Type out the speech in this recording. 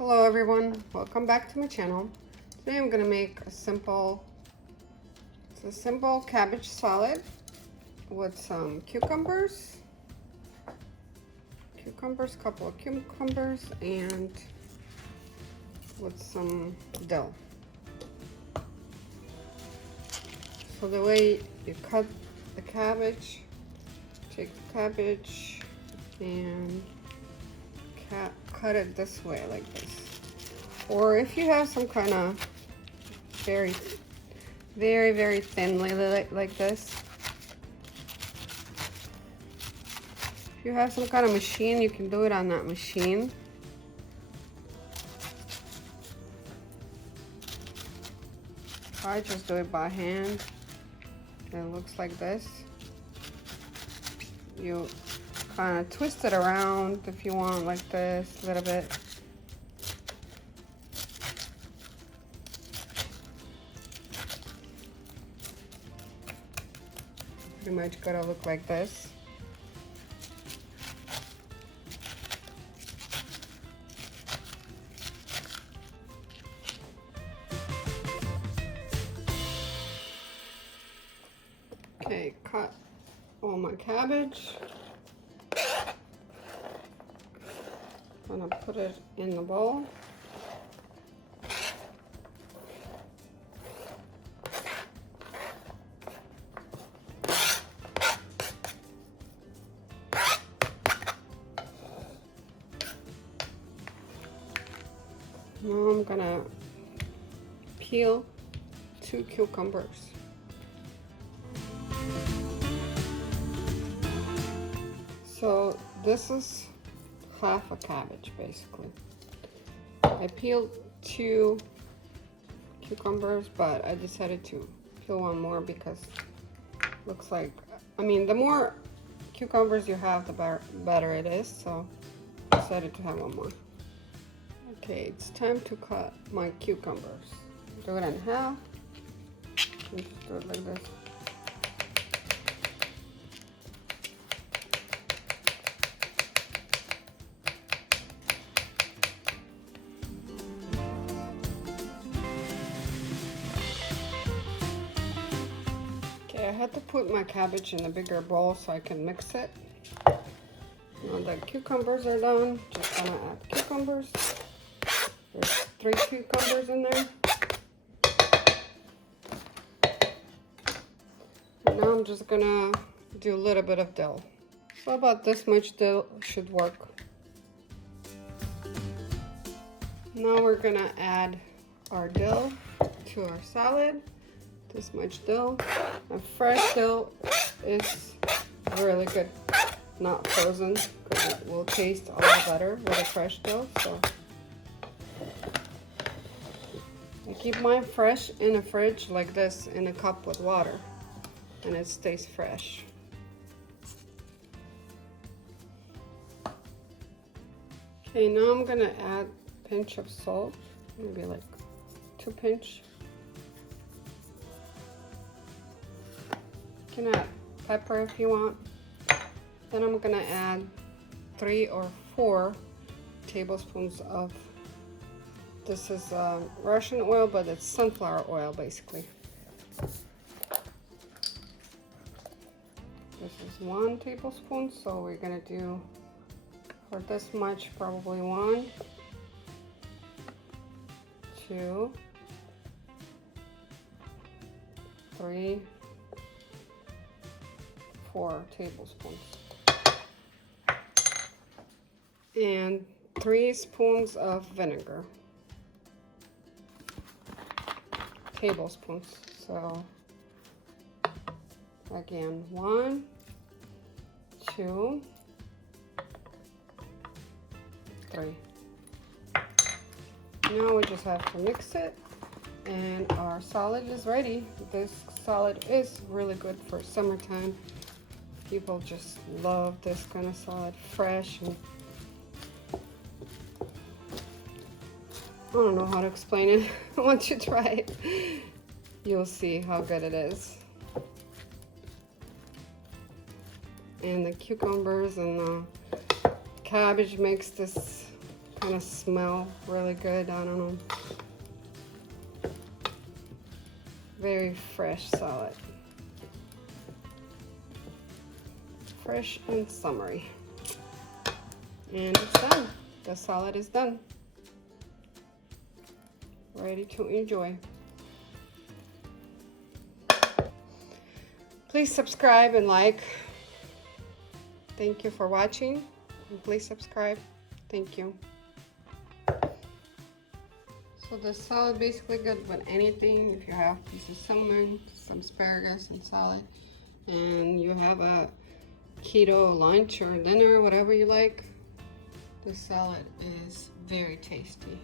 Hello everyone, welcome back to my channel. Today I'm going to make a simple cabbage salad with some cucumbers, couple of cucumbers, and with some dill. So the way you cut the cabbage, take the cabbage and cut it this way, like this. Or if you have some kind of very thinly like this, if you have some kind of machine, you can do it on that machine. I just do it by hand. It looks like this. You kind of twist it around if you want, like this, a little bit. Pretty much gotta look like this. Okay, cut all my cabbage. I'm gonna put it in the bowl. Now I'm gonna peel 2 cucumbers. So this is half a cabbage basically. I peeled 2 cucumbers, but I decided to peel one more because looks like, I mean, the more cucumbers you have, the better it is. So I decided to have one more. Okay, it's time to cut my cucumbers. Do it in half. And just do it like this. Okay, I had to put my cabbage in a bigger bowl so I can mix it. Now the cucumbers are done, just gonna add cucumbers. There's 3 cucumbers in there. And now I'm just gonna do a little bit of dill. So about this much dill should work. Now we're gonna add our dill to our salad. This much dill. And fresh dill is really good, not frozen, because it will taste a lot better with a fresh dill. So I keep mine fresh in the fridge like this, in a cup with water, and it stays fresh. Okay, now I'm gonna add a pinch of salt, maybe like 2 pinch. You can add pepper if you want. Then I'm gonna add 3 or 4 tablespoons of, this is Russian oil, but it's sunflower oil basically. This is 1 tablespoon, so we're gonna do for this much probably 1, 2, 3, 4 tablespoons. And 3 spoons of vinegar. Tablespoons. So again, 1, 2, 3. Now we just have to mix it, and our salad is ready. This salad is really good for summertime. People just love this kind of salad, fresh. And I don't know how to explain it. Once you try it, you'll see how good it is. And the cucumbers and the cabbage makes this kind of smell really good. I don't know. Very fresh salad. Fresh and summery. And it's done. The salad is done. Ready to enjoy. Please subscribe and like. Thank you for watching. And please subscribe. Thank you. So the salad basically good with anything. If you have a piece of salmon, some asparagus and salad, and you have a keto lunch or dinner, whatever you like, the salad is very tasty.